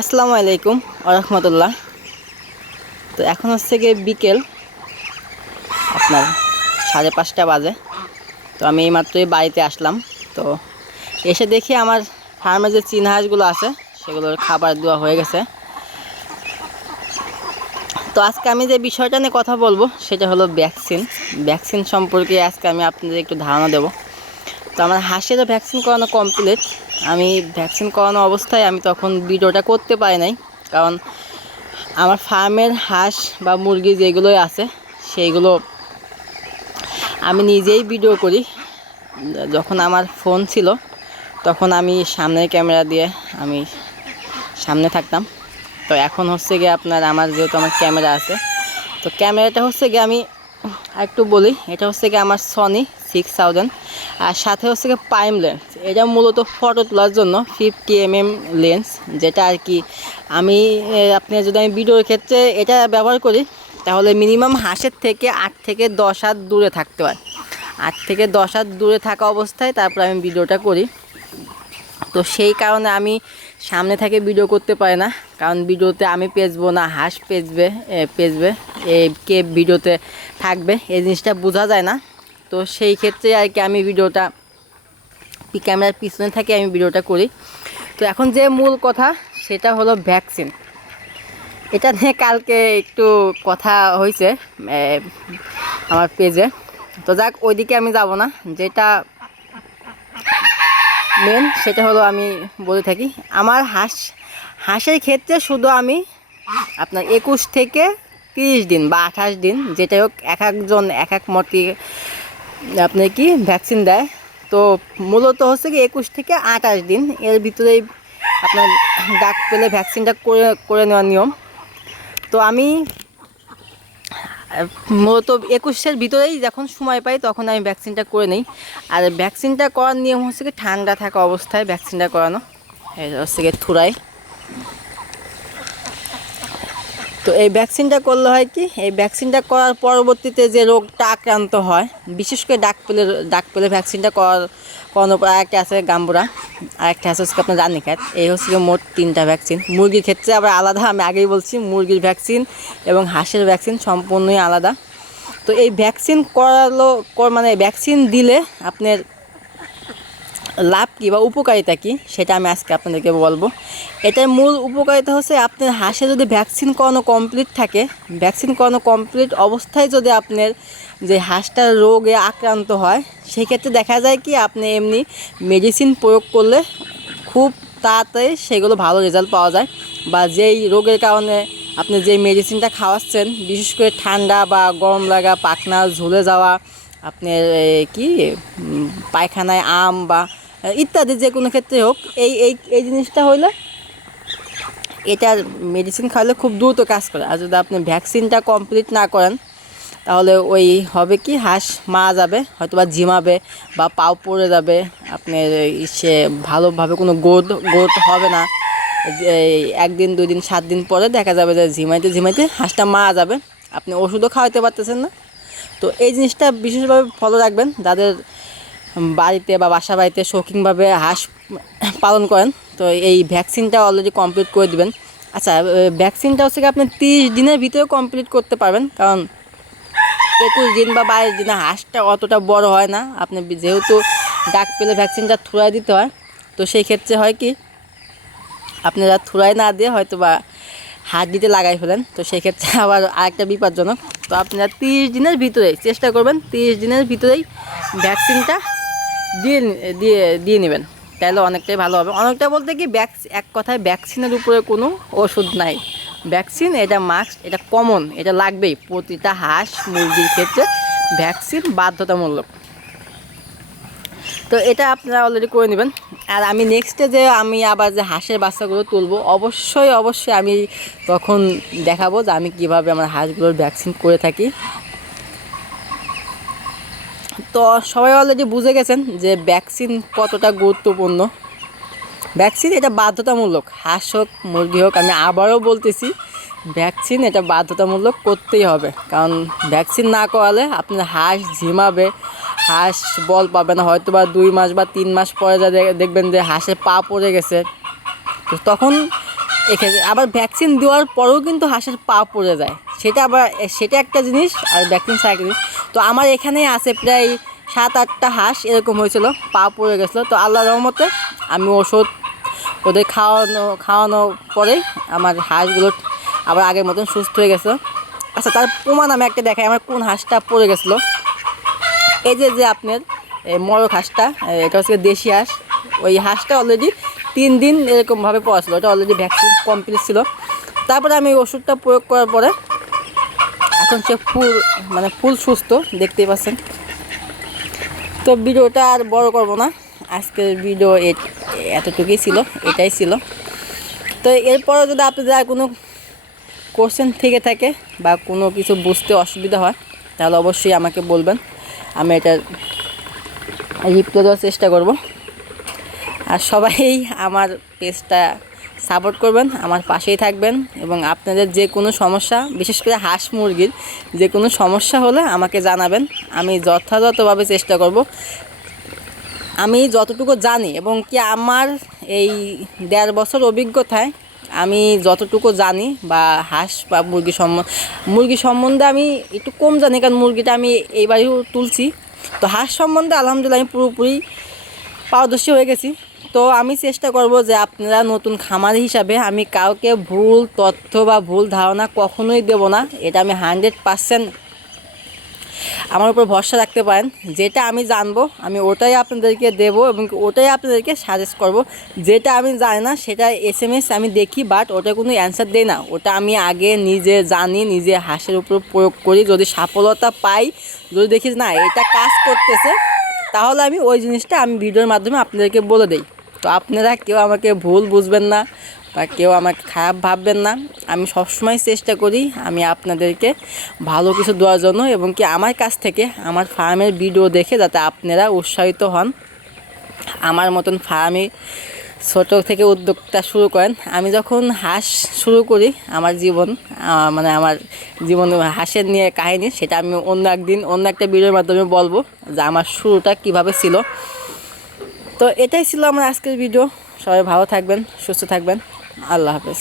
আসসালামু আলাইকুম ওরহমতুল্লাহ। তো এখন হচ্ছে গিয়ে বিকেল আপনার 5:30 বাজে। তো আমি এইমাত্রই বাড়িতে আসলাম। তো এসে দেখি আমার ফার্মে যে চীনা হাঁসগুলো আছে সেগুলোর খাবার দেওয়া হয়ে গেছে। তো আজকে আমি যে বিষয়টা নিয়ে কথা বলবো সেটা হলো ভ্যাকসিন সম্পর্কে আজকে আমি আপনাদের একটু ধারণা দেব। তো আমার হাঁসেরও ভ্যাকসিন করানো কমপ্লিট। আমি ভ্যাকসিন করানো অবস্থায় আমি তখন ভিডিওটা করতে পারি নাই, কারণ আমার ফার্মের হাঁস বা মুরগি যেগুলোই আছে সেইগুলো আমি নিজেই ভিডিও করি। যখন আমার ফোন ছিল তখন আমি সামনের ক্যামেরা দিয়ে আমি সামনে থাকতাম। তো এখন হচ্ছে গিয়ে আপনার আমার যেহেতু আমার ক্যামেরা আছে, তো ক্যামেরাটা হচ্ছে গিয়ে আমি একটু বলি, এটা হচ্ছে গিয়ে আমার সনি 6000, আর সাথে হচ্ছে গিয়ে প্রাইম লেন্স। এটা মূলত ফটো তোলার জন্য 50mm লেন্স, যেটা আর কি আমি আপনি যদি আমি ভিডিওর ক্ষেত্রে এটা ব্যবহার করি তাহলে মিনিমাম হাঁসের থেকে 8 থেকে 10 হাত দূরে থাকতে হয়। 8 থেকে 10 হাত দূরে থাকা অবস্থায় তারপর আমি ভিডিওটা করি। তো সেই কারণে আমি সামনে থেকে ভিডিও করতে পারি না, কারণ ভিডিওতে আমি পেঁচবো না, হাঁস পেঁচবে কে ভিডিওতে থাকবে এই জিনিসটা বোঝা যায় না। তো সেই ক্ষেত্রে আর কি আমি ভিডিওটা ক্যামেরার পিছনে থেকে আমি ভিডিওটা করি। তো এখন যে মূল কথা সেটা হলো ভ্যাকসিন। এটা নিয়ে কালকে একটু কথা হয়েছে আমার পেজে। তো যাক, ওইদিকে আমি যাব না। যেটা মেন সেটা হলো আমি বলে থাকি আমার হাঁসের ক্ষেত্রে শুধু আমি আপনার 21 থেকে 30 দিন বা 28 দিন, যেটাই হোক, এক একজন এক এক মতে আপনি কি ভ্যাকসিন দেয়। তো মূলত হচ্ছে কি 21 থেকে 28 দিন এর ভিতরেই আপনার ডাক পেলে ভ্যাকসিনটা করে করে নেওয়ার নিয়ম। তো আমি মূলত 21-এর ভিতরেই যখন সময় পাই তখন আমি ভ্যাকসিনটা করে নিই। আর ভ্যাকসিনটা করার নিয়ম হচ্ছে কি ঠান্ডা থাকা অবস্থায় ভ্যাকসিনটা করানো, এটা হচ্ছে কি থুরাই। তো এই ভ্যাকসিনটা করলে হয় কি, এই ভ্যাকসিনটা করার পরবর্তীতে যে রোগটা আক্রান্ত হয়, বিশেষ করে ডাক পেলে ভ্যাকসিনটা করানোর পর আরেকটা আছে গাম্বুরা, আরেকটা আছে হচ্ছে আপনার রানীক্ষেত। এই হচ্ছে মোট 3টা ভ্যাকসিন। মুরগির ক্ষেত্রে আবার আলাদা, আমি আগেই বলছি মুরগির ভ্যাকসিন এবং হাঁসের ভ্যাকসিন সম্পূর্ণই আলাদা। তো এই ভ্যাকসিন মানে ভ্যাকসিন দিলে আপনার লাভ কী বা উপকারিতা কী সেটা আমি আজকে আপনাদেরকে বলবো। এটার মূল উপকারিতা হচ্ছে আপনার হাঁসে যদি ভ্যাকসিন করানো কমপ্লিট থাকে, ভ্যাকসিন করানো কমপ্লিট অবস্থায় যদি আপনার যে হাঁসটার রোগে আক্রান্ত হয়, সেক্ষেত্রে দেখা যায় কি আপনি এমনি মেডিসিন প্রয়োগ করলে খুব তাড়াতাড়ি সেগুলো ভালো রেজাল্ট পাওয়া যায়। বা যেই রোগের কারণে আপনি যেই মেডিসিনটা খাওয়াচ্ছেন, বিশেষ করে ঠান্ডা বা গরম লাগা, পাখনা ঝুলে যাওয়া, আপনার কি পায়খানায় আম বা ইত্যাদি যে কোনো ক্ষেত্রে হোক, এই এই এই জিনিসটা হইলে এটার মেডিসিন খাওয়ালে খুব দ্রুত কাজ করে। আর যদি আপনি ভ্যাকসিনটা কমপ্লিট না করেন তাহলে ওই হবে কি হাঁস মারা যাবে, হয়তো বা ঝিমাবে বা পাও পড়ে যাবে, আপনার সে ভালোভাবে কোনো গ্রোথ হবে না। একদিন 2 দিন 7 দিন পরে দেখা যাবে যে ঝিমাইতে হাঁসটা মারা যাবে, আপনি ওষুধও খাওয়াতে পারতেছেন না। তো এই জিনিসটা বিশেষভাবে ফলো রাখবেন যাদের বাড়িতে বা বাসা বাড়িতে শৌখিনভাবে হাঁস পালন করেন। তো এই ভ্যাকসিনটা অলরেডি কমপ্লিট করে দিবেন। আচ্ছা, ভ্যাকসিনটা হচ্ছে কি আপনি 30 দিনের ভিতরে কমপ্লিট করতে পারবেন, কারণ 21 দিন বা 22 দিনে হাঁসটা অতটা বড় হয় না। আপনি যেহেতু ডাক পেলে ভ্যাকসিনটা থুড়াই দিতে হয়, তো সেই ক্ষেত্রে হয় কি আপনারা থুড়াই না দিয়ে হয়তো বা হাত দিতে লাগাই ফেলেন, তো সেই ক্ষেত্রে আবার আরেকটা বিপজ্জনক। তো আপনারা 30 দিনের ভিতরেই চেষ্টা করবেন, 30 দিনের ভিতরেই ভ্যাকসিনটা দিয়ে দিয়ে দিয়ে নেবেন, তাহলে অনেকটাই ভালো হবে। অনেকটা বলতে কি এক কথায় ভ্যাকসিনের উপরে কোনো ওষুধ নাই। ভ্যাকসিন এটা মাস্ট, এটা কমন, এটা লাগবেই প্রতিটা হাঁস মুরগির ক্ষেত্রে ভ্যাকসিন বাধ্যতামূলক। তো এটা আপনারা অলরেডি করে নেবেন। আর আমি নেক্সটে যে আমি আবার যে হাঁসের বাচ্চাগুলো তুলবো, অবশ্যই আমি তখন দেখাবো যে আমি কিভাবে আমার হাঁসগুলোর ভ্যাকসিন করে থাকি। তো সবাই অলরেডি বুঝে গেছেন যে ভ্যাকসিন কতটা গুরুত্বপূর্ণ। ভ্যাকসিন এটা বাধ্যতামূলক, হাঁস হোক মুরগি হোক, আমি আবারও বলতেছি ভ্যাকসিন এটা বাধ্যতামূলক করতেই হবে। কারণ ভ্যাকসিন না করালে আপনার হাঁস ঝিমাবে, হাঁস বল পাবে না, হয়তো বা 2 মাস বা 3 মাস পরে যা দেখবেন যে হাঁসের পা পড়ে গেছে। তো তখন এক্ষেত্রে আবার ভ্যাকসিন দেওয়ার পরেও কিন্তু হাঁসের পা পড়ে যায়, সেটা একটা জিনিস, আর ভ্যাকসিন ছাড়া একটা জিনিস। তো আমার এখানে আছে প্রায় 7-8টা হাঁস এরকম হয়েছিল, পা পড়ে গেছিলো। তো আল্লাহর রহমতে আমি ওষুধ ওদের খাওয়ানোর পরেই আমার হাঁসগুলো আবার আগের মতন সুস্থ হয়ে গেছিলো। আচ্ছা, তার প্রমাণ আমি একটা দেখাই আমার কোন হাঁসটা পড়ে গেছিলো। এই যে আপনার মরক হাঁসটা, এটা হচ্ছে দেশি হাঁস। ওই হাঁসটা অলরেডি 3 দিন এরকমভাবে পড়া ছিল, ওটা অলরেডি ভ্যাকসিন কমপ্লিট ছিল। তারপরে আমি ওষুধটা প্রয়োগ করার পরে এখন সে ফুল সুস্থ, দেখতেই পাচ্ছেন। তো ভিডিওটা আর বড় করব না, আজকের ভিডিও এতটুকুই ছিল, এটাই ছিল। তো এরপরে যদি আপনাদের আর কোনো কোশ্চেন থেকে থাকে বা কোনো কিছু বুঝতে অসুবিধা হয় তাহলে অবশ্যই আমাকে বলবেন, আমি এটা রিপ্লাই দেওয়ার চেষ্টা করব। আর সবাই আমার পেজটা সাপোর্ট করবেন, আমার পাশেই থাকবেন, এবং আপনাদের যে কোনো সমস্যা, বিশেষ করে হাঁস মুরগির যে কোনো সমস্যা হলে আমাকে জানাবেন। আমি যথাযথভাবে চেষ্টা করব, আমি যতটুকু জানি এবং কি আমার এই 1.5 বছর অভিজ্ঞতায় আমি যতটুকু জানি, বা হাঁস বা মুরগি সম্বন্ধে আমি একটু কম জানি, কারণ মুরগিটা আমি এইবারেও তুলছি। তো হাঁস সম্বন্ধে আলহামদুলিল্লাহ আমি পুরোপুরি পারদর্শী হয়ে গেছি। তো আমি চেষ্টা করব যে আপনারা নতুন খামারি হিসাবে আমি কাউকে ভুল তথ্য বা ভুল ধারণা কখনোই দেব না, এটা আমি 100% আমার উপর ভরসা রাখতে পারেন। যেটা আমি জানবো আমি ওটাই আপনাদেরকে দেবো, এবং ওটাই আপনাদেরকে সাজেস্ট করব। যেটা আমি জানি না সেটা SMS আমি দেখি, বাট ওটা কোনো অ্যান্সার দেই না, ওটা আমি আগে নিজে জানি, নিজে হাঁসের উপর প্রয়োগ করি, যদি সফলতা পাই, যদি দেখি না এটা কাজ করতেছে, তাহলে আমি ওই জিনিসটা আমি ভিডিওর মাধ্যমে আপনাদেরকে বলে দিই। তো আপনারা কেউ আমাকে ভুল বুঝবেন না বা কেউ আমাকে খারাপ ভাববেন না, আমি সবসময় চেষ্টা করি আমি আপনাদেরকে ভালো কিছু দেওয়ার জন্য, এবং কি আমার কাছ থেকে আমার ফার্মের ভিডিও দেখে যাতে আপনারা উৎসাহিত হন, আমার মতন ফার্মে ছোটো থেকে উদ্যোক্তা শুরু করেন। আমি যখন হাঁস শুরু করি আমার জীবন হাঁসের নিয়ে কাহিনী, সেটা আমি অন্য একদিন অন্য একটা ভিডিওর মাধ্যমে বলবো যে আমার শুরুটা কিভাবে ছিল। তো এটাই ছিল আমার আজকের ভিডিও। সবাই ভালো থাকবেন, সুস্থ থাকবেন, আল্লাহ হাফেজ।